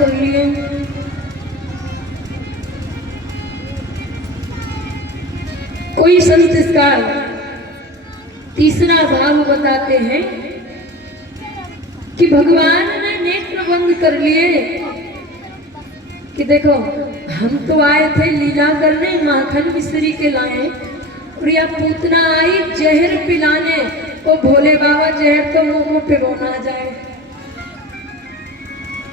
कर लिए। कोई संत इसका तीसरा भाव बताते हैं कि भगवान ने नेत्र बंद कर लिए कि देखो हम तो आए थे लीला करने, माखन मिश्री के लाए, और या पूतना आई जहर पिलाने। वो भोले बाबा जहर तो मुंह पे वो ना जाए,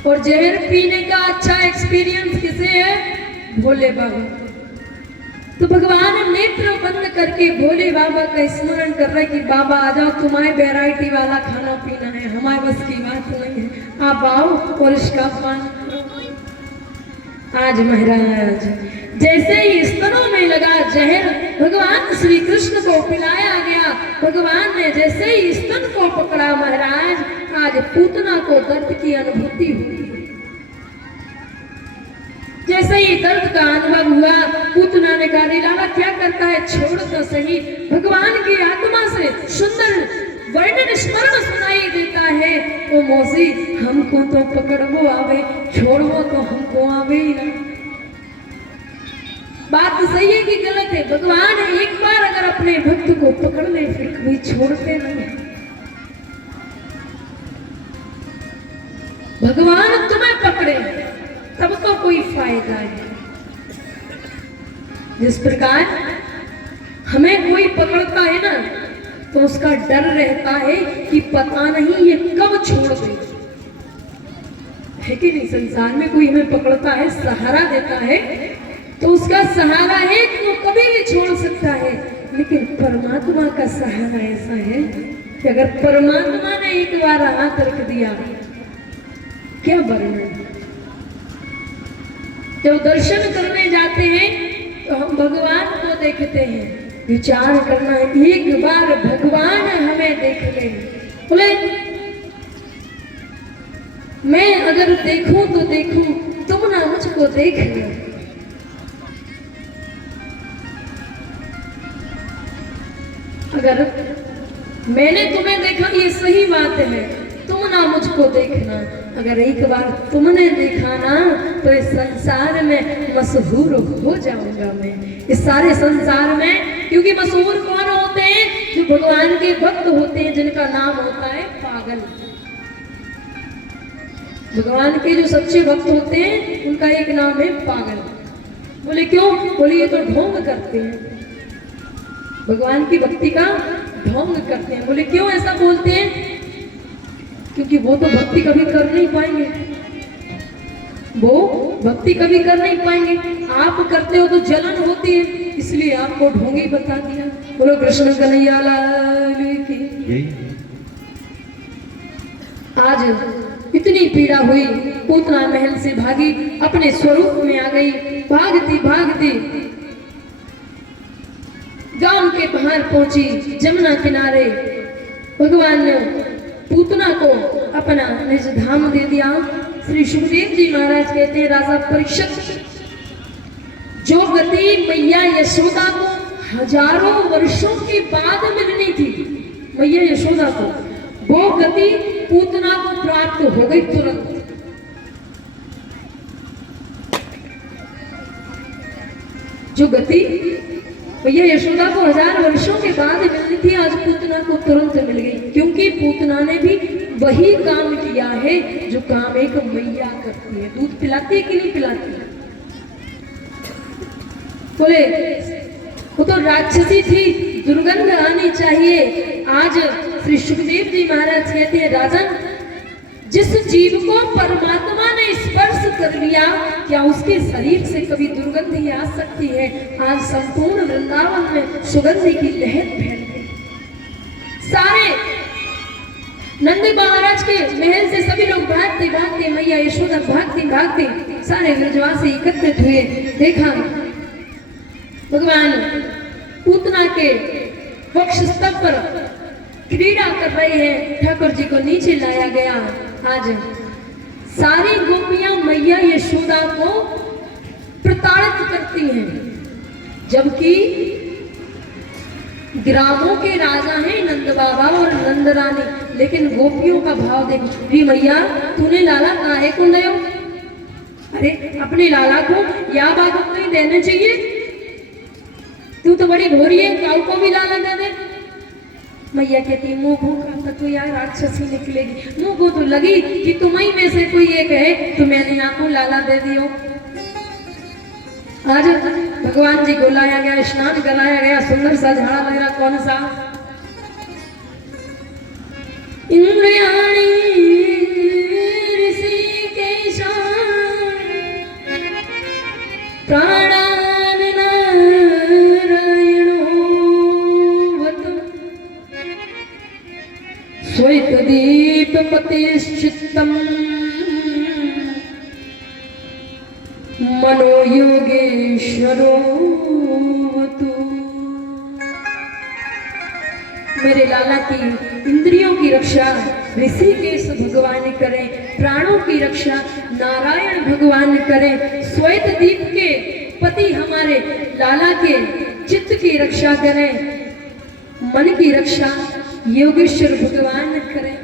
और जहर पीने का अच्छा एक्सपीरियंस किसे है? भोले बाबा। तो भगवान नेत्र बंद करके भोले बाबा का स्मरण कर रहे कि बाबा आ जाओ, तुम्हारे वैरायटी वाला खाना पीना है, हमारे बस की बात नहीं है, आप आओ और इसका पान करो। आज महाराज जैसे ही स्तनों में लगा जहर भगवान श्री कृष्ण को पिलाया गया, भगवान ने जैसे ही स्तन को पकड़ा महाराज, आज पूतना को दर्द की अनुभूति हुई। जैसे ही दर्द का अनुभव हुआ, पूतना ने कहा लाला क्या करता है, छोड़ तो सही। भगवान की आत्मा से सुंदर वर्णन स्मरण सुनाई देता है, ओ मौसी हमको तो पकड़वो आवे, छोड़वो तो हमको आवे ही ना। बात सही है कि गलत है? भगवान एक बार अगर अपने भक्त को पकड़ ले फिर कभी छोड़ते नहीं। भगवान तुम्हें पकड़े तब तो कोई फायदा है। जिस प्रकार हमें कोई पकड़ता है ना, तो उसका डर रहता है कि पता नहीं ये कब छोड़ दे, है कि नहीं? संसार में कोई हमें पकड़ता है, सहारा देता है, तो उसका सहारा है कि वो कभी भी छोड़ सकता है। लेकिन परमात्मा का सहारा ऐसा है कि अगर परमात्मा ने एक बार हाथ रख दिया, क्या वर्णन। जब दर्शन करने जाते हैं तो हम भगवान को देखते हैं, विचार करना है एक बार भगवान हमें देख ले। बोले मैं अगर देखूं तो देखूं, तुम ना मुझको देख लो। अगर मैंने तुम्हें देखा ये सही बात है, तुम ना मुझको देखना। अगर एक बार तुमने देखा ना तो इस संसार में मशहूर हो जाऊंगा मैं, इस सारे संसार में। क्योंकि मशहूर कौन होते हैं? जो भगवान के भक्त होते हैं, जिनका नाम होता है पागल। भगवान के जो सच्चे भक्त होते हैं उनका एक नाम है पागल। बोले क्यों? बोले ये तो ढोंग करते हैं, भगवान की भक्ति का ढोंग करते हैं। बोले क्यों ऐसा बोलते हैं? क्योंकि वो तो भक्ति कभी कर नहीं पाएंगे, वो भक्ति कभी कर नहीं पाएंगे। आप करते हो तो जलन होती है, इसलिए आपको ढोंगी बता दिया। बोलो कृष्ण कन्हैया लाल की। आज इतनी पीड़ा हुई, पूतना महल से भागी, अपने स्वरूप में आ गई। भागती भागती गांव के बाहर पहुंची, जमुना किनारे भगवान ने पूतना को अपना निज धाम दे दिया। श्री सुखदेव जी महाराज कहते हैं, राजा परीक्षित, जो गति मैया यशोदा को हजारों वर्षों के बाद मिलनी थी, मैया यशोदा को, वो गति पूतना को प्राप्त हो गई तुरंत। जो गति भैया यशोदा को 1000 वर्षों के बाद मिलनी थी, आज पूतना को तुरंत मिल गई। क्योंकि पूतना ने भी वही काम किया है जो काम एक मैया करती है। दूध पिलाती है कि नहीं पिलाती? बोले वो तो राक्षसी थी, दुर्गंध आनी चाहिए। आज श्री सुखदेव जी महाराज कहते हैं, राजन जिस जीव को परमात्मा ने स्पर्श कर लिया, क्या उसके शरीर से कभी दुर्गंध ही आ सकती है? आज संपूर्ण वृंदावन में सुगंध की लहर फैल गई। सारे नंद महाराज के महल से सभी लोग भागते भागते, मैया यशोदा भागते भागते सारे ब्रजवासी एकत्रित हुए। देखा भगवान पूतना के वक्ष स्तंभ पर क्रीड़ा कर रहे हैं, ठाकुर जी को नीचे लाया गया। आज सारी गोपियां मैया यशोदा को प्रताड़ित करती हैं, जबकि ग्रामों के राजा हैं नंद बाबा और नंद रानी, लेकिन गोपियों का भाव देखो। मैया तूने लाला काहे को नयो, अरे अपने लाला को या बात नहीं देना चाहिए, तू तो बड़ी भोरी है, काऊ को भी लाला दे दे। मैया कहती मुंह भूखा तो यार राक्षसी निकलेगी, मुंह को तो लगी कि तुम्हें में से कोई एक है तो मैंने आपको लाला दे दियो। आज भगवान जी को लाया गया, स्नान कराया गया, सुंदर सा झाड़ा लग रहा, कौन सा इंद्रयाणी ऋषि के प्राणान नारायणो वतु श्वेत दीप पतिश्चित्तम मनोयोगेश्वरो तू। मेरे लाला की इंद्रियों की रक्षा ऋषिकेश भगवान करें, प्राणों की रक्षा नारायण भगवान करें, श्वेत दीप के पति हमारे लाला के चित्त की रक्षा करें, मन की रक्षा योगेश्वर भगवान करें।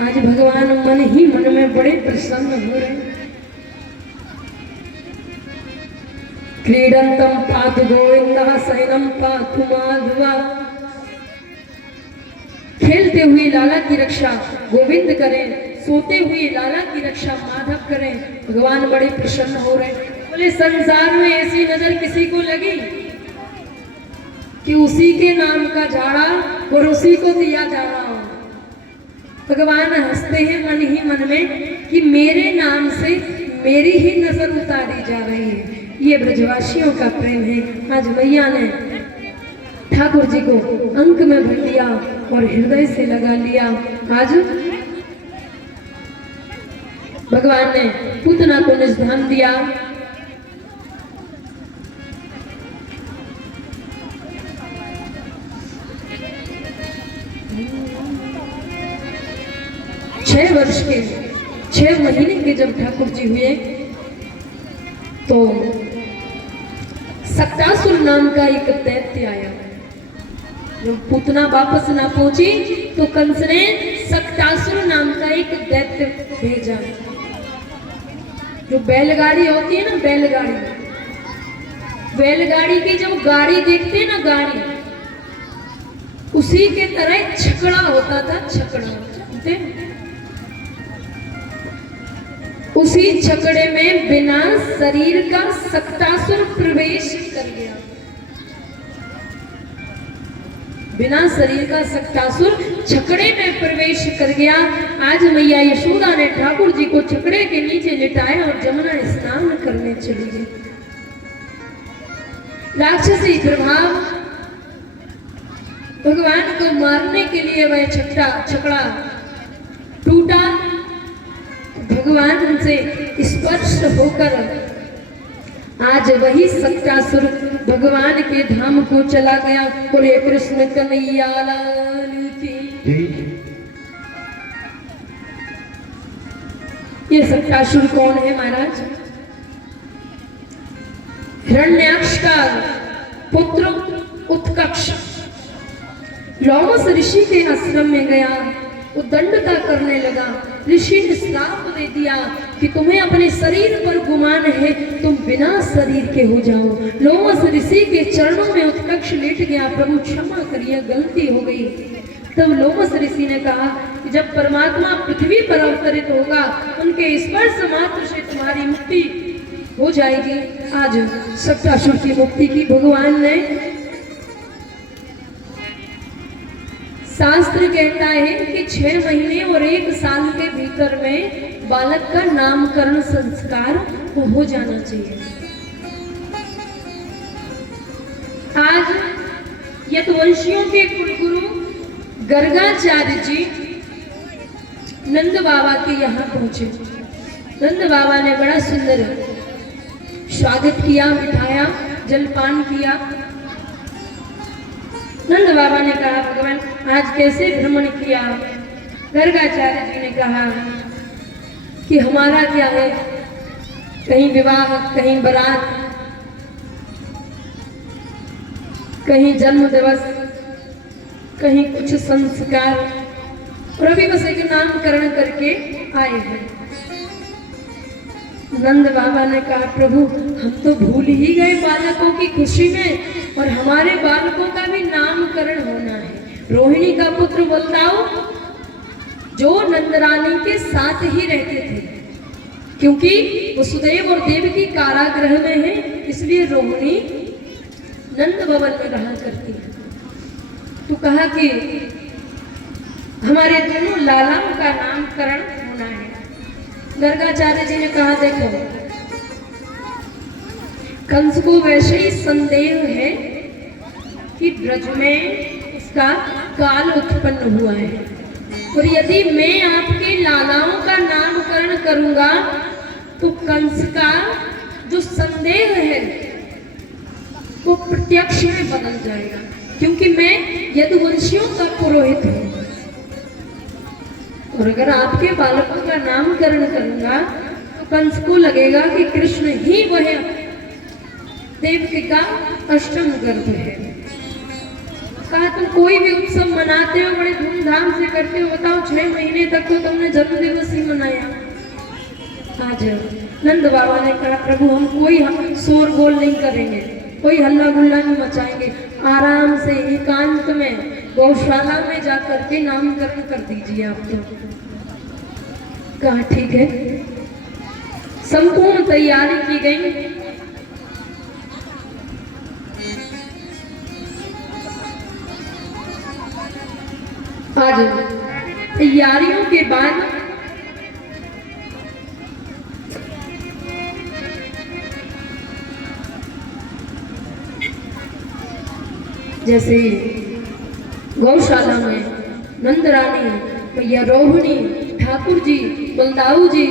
आज भगवान मन ही मन में बड़े प्रसन्न हो रहे। क्रीडंतम पातु गोविंदः शयनम पातु माधवा। खेलते हुए लाला की रक्षा गोविंद करें, सोते हुए लाला की रक्षा माधव करें। भगवान बड़े प्रसन्न हो रहे। बोले संसार में ऐसी नजर किसी को लगी कि उसी के नाम का झाड़ा और उसी को दिया जा रहा हो। भगवान हंसते हैं मन ही मन में कि मेरे नाम से मेरी ही नजर उतारी जा रही है। ये ब्रजवासियों का प्रेम है। आज मैया ने ठाकुर जी को अंक में भर लिया और हृदय से लगा लिया। आज भगवान ने पूतना को निष्धान दिया। छह वर्ष के 6 महीने के जब ठाकुर जी हुए तो सक्तासुर नाम का एक दैत्य आया। जब पूतना वापस ना पहुंची तो कंस ने सक्तासुर नाम का एक दैत्य भेजा। जो बैलगाड़ी होती है ना, बैलगाड़ी की जब गाड़ी देखते ना, गाड़ी उसी के तरह छकड़ा होता था, छकड़ा। उसी छकड़े में बिना शरीर का सक्तासुर प्रवेश कर गया। बिना शरीर का सक्तासुर छकड़े में प्रवेश कर गया। आज मैया यशोदा ने ठाकुर जी को छकड़े के नीचे लिटाया और जमुना स्नान करने चली गई। राक्षसी प्रभाव भगवान को मारने के लिए वह छकड़ा टूटा। भगवान से स्पर्श होकर आज वही सक्तासुर भगवान के धाम को चला गया। बोले कृष्ण कन्हैया लाल की। ये सक्तासुर कौन है महाराज? हिरण्याक्ष का पुत्र उत्कर्ष लोमस ऋषि के आश्रम में गया। वो दंडता करने लगा। ऋषि ने श्राप दे दिया कि तुम्हें अपने शरीर पर गुमान है, तुम बिना शरीर के हो जाओ। लोमस ऋषि के चरणों में उत्कर्ष लेट गया, प्रभु क्षमा करिए, गलती हो गई। तब लोमस ऋषि ने कहा कि जब परमात्मा पृथ्वी पर अवतरित होगा, उनके स्पर्श मात्र से तुम्हारी मुक्ति हो जाएगी। आज सक्तासुर की मुक्ति की भगवान ने। शास्त्र कहता है कि 6 महीने और 1 साल के भीतर में बालक का नामकरण संस्कार हो जाना चाहिए। आज यदुवंशियों के कुलगुरु गर्गाचार्य जी नंद बाबा के यहाँ पहुंचे। नंद बाबा ने बड़ा सुंदर स्वागत किया, बिठाया, जलपान किया। नंद बाबा ने कहा भगवान आज कैसे भ्रमण किया? गर्गाचार्य जी ने कहा कि हमारा क्या है, कहीं विवाह, कहीं बारात, कहीं जन्म दिवस, कहीं कुछ संस्कार, और अभी बस एक नामकरण करके आए हैं। नंद बाबा ने कहा प्रभु हम तो भूल ही गए बालकों की खुशी में, और हमारे बालकों का भी नामकरण होना है। रोहिणी का पुत्र बलदाऊ जो नंदरानी के साथ ही रहते थे, क्योंकि वसुदेव और देवकी कारागृह में है, इसलिए रोहिणी नंद भवन में रहा करती है। तो कहा कि हमारे दोनों लालाओं का नामकरण होना है। गर्गाचार्य जी ने कहा देखो कंस को वैसे ही संदेह है कि ब्रज में उसका काल उत्पन्न हुआ है, और यदि मैं आपके लालाओं का नामकरण करूंगा तो कंस का जो संदेह है वो प्रत्यक्ष में बदल जाएगा, क्योंकि मैं यदुवंशियों का पुरोहित हूं। और अगर आपके बालकों का नामकरण करूंगा तो कंस को लगेगा कि कृष्ण ही वह देवकी का अष्टम गर्भ है। कहा तुम कोई भी उत्सव मनाते हो बड़े धूमधाम से करते हो, बताओ 6 महीने तक तो तुमने जन्म दिवस ही मनाया। आज नंद बाबा ने कहा प्रभु हम कोई शोरगोल नहीं करेंगे, कोई हल्ला गुल्ला नहीं मचाएंगे, आराम से एकांत में गौशाला में जाकर के नामकरण कर दीजिए आप तो। कहा ठीक है। संपूर्ण तैयारी की गई। आज तैयारियों के बाद जैसे गौशाला में नंदरानी, मैया रोहिणी, ठाकुर जी, बलदाऊ जी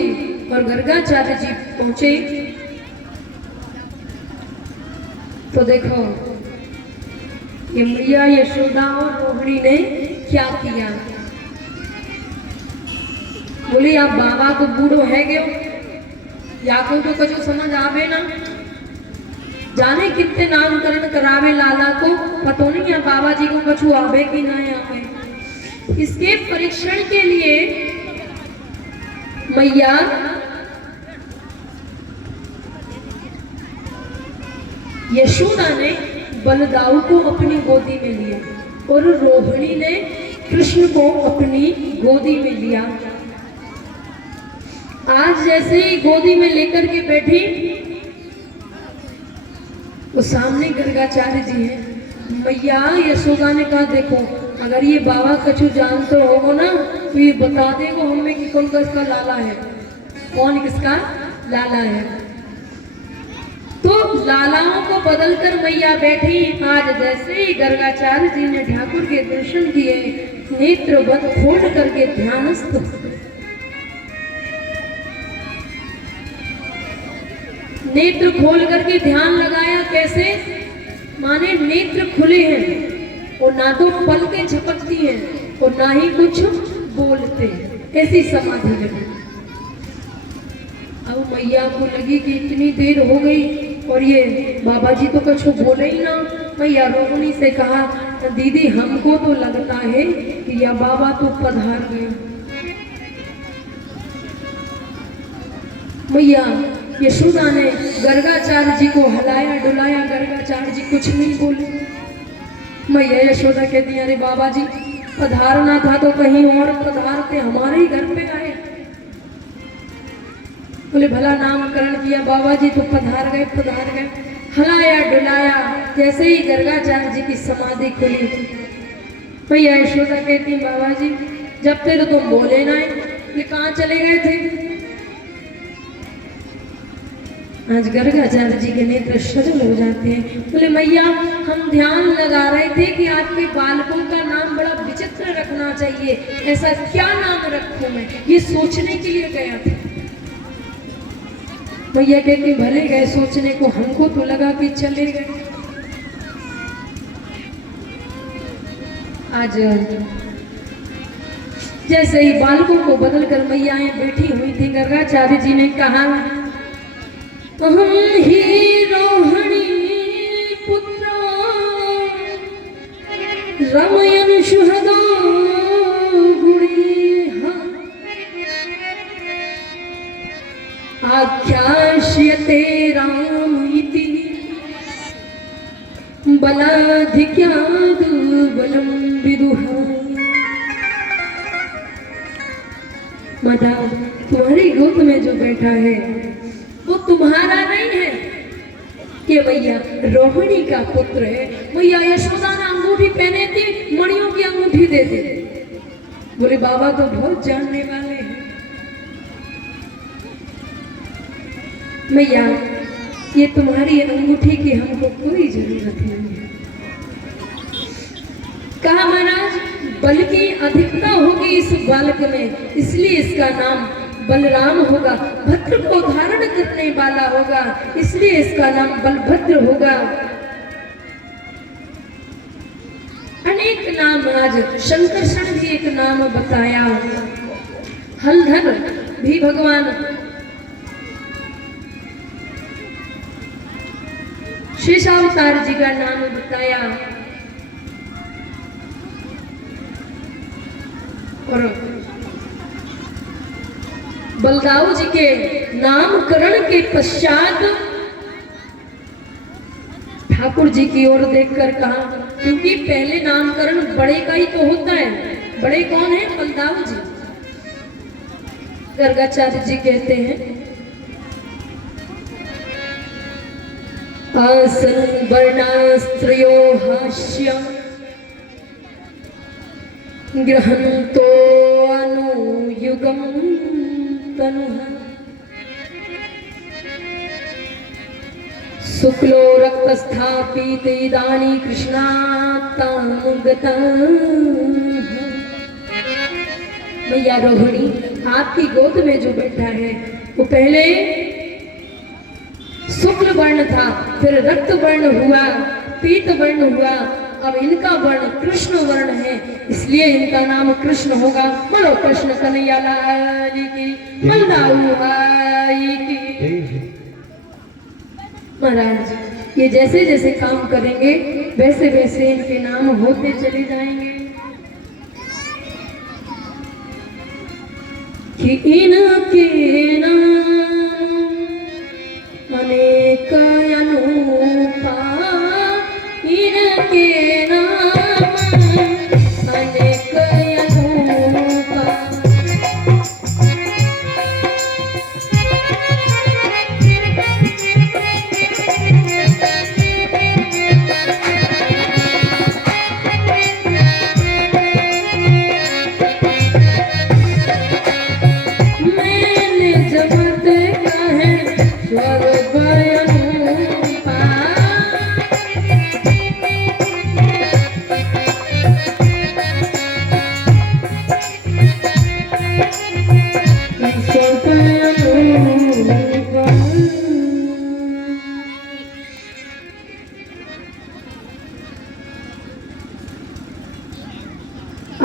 और गर्गाचार्य जी पहुंचे, तो देखो ये मैया यशोदा और रोहिणी ने क्या किया। बोले आप बाबा को बूढ़ो है गयो, या को तो कुछ समझ आवे ना, जाने कितने नामकरण करावे लाला को, पता नहीं है बाबा जी को कुछ आवे कि ना आवे। इसके परीक्षण के लिए मैया यशोदा ने बलदाऊ को अपनी गोदी में लिया और रोहिणी ने कृष्ण को अपनी गोदी में लिया। आज जैसे ही गोदी में लेकर के बैठी, वो सामने गर्गाचार्य जी हैं। मैया यशोदा ने कहा देखो अगर ये बाबा कछु जानते होगो ना तो ये बता देगो हमें कि कौन किसका लाला है, कौन किसका लाला है। तो लालाओं को बदलकर मैया बैठी। आज जैसे ही गर्गाचार्य जी ने ठाकुर के दर्शन किए, नेत्र बंद खोल करके ध्यानस्थ, नेत्र खोल करके ध्यान लगाया। कैसे? माने नेत्र खुले हैं और ना तो पलकें झपकती हैं और ना ही कुछ बोलते हैं, ऐसी समाधि लगी। अब मैया को लगी कि इतनी देर हो गई और ये बाबा जी तो कुछ बोले ही ना। मैया रोहिणी से कहा दीदी हमको तो लगता है कि यह बाबा तो पधार गए। मैया यशोदा ने गर्गाचार्य जी को हलाया डुलाया, गर्गाचार्य जी कुछ नहीं बोले। मैया यशोदा कहती अरे बाबा जी पधारना था तो कहीं और पधारते, हमारे ही घर पे आए। बोले भला नामकरण किया बाबा जी तो पधार गए पधार गए। हलाया डुलाया, जैसे ही गर्गाचार्य जी की समाधि खुली, मैया यशोदा कहती बाबा जी जब तक तो बोले ना, ये कहाँ चले गए थे। आज गर्गाचार्य जी के नेत्र सजल हो जाते हैं। बोले मैया हम ध्यान लगा रहे थे कि आपके बालकों का नाम बड़ा विचित्र रखना चाहिए, ऐसा क्या नाम रखूं मैं, ये सोचने के लिए गया था। मैया कहती भले गए सोचने को, हमको तो लगा कि चले गए। आज जैसे ही बालकों को बदलकर मैयाएं बैठी हुई थी, गर्गाचार्य जी ने कहा अहम ही रोहिणी पुत्र रमयन सुहदो गुणी आख्यास्यते रामीति बलाधिक्याद् बलं विदुः। माता, तुम्हारी गोद में जो बैठा है वो तुम्हारा नहीं है, ये मैया रोहिणी का पुत्र है। मैया यशोदा ने अंगूठी पहने थी, मणियों की अंगूठी दे दी। बोले बाबा तो बहुत जानने वाले हैं। मैया, ये तुम्हारी अंगूठी की हमको कोई जरूरत नहीं है। कहा महाराज, बल की अधिकता होगी इस बालक में, इसलिए इसका नाम बलराम होगा। भद्र को धारण करने वाला होगा, इसलिए इसका नाम बलभद्र होगा। अनेक नाम आज शंकरषण भी एक नाम बताया, हलधर भी भगवान शेषावतार जी का नाम बताया। और बलदाऊ जी के नामकरण के पश्चात ठाकुर जी की ओर देखकर कहा, क्योंकि पहले नामकरण बड़े का ही तो होता है। बड़े कौन है? बलदाऊ जी। गर्गाचार्य जी कहते हैं, आसन वर्णास्त्रयो हास्य गृहन्तो अनुयुगम तनुः शुक्लो रक्तस्थापित इदानी कृष्णात्तां गतः। मैया रोहिणी, आपकी गोद में जो बैठा है वो पहले शुक्ल वर्ण था, फिर रक्त वर्ण हुआ, पीत वर्ण हुआ, अब इनका वर्ण कृष्ण वर्ण है, इसलिए इनका नाम कृष्ण होगा। बोलो कृष्ण कन्हैया लाल की, बलदाऊ भाई की। महाराज, ये जैसे जैसे काम करेंगे वैसे वैसे इनके नाम होते चले जाएंगे कि इनके नाम अनेक अनूपा, इनके नाम अनेक अनूपा। मैंने जब देखा है स्वर्ग अनूपा,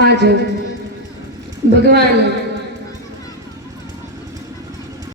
आज भगवान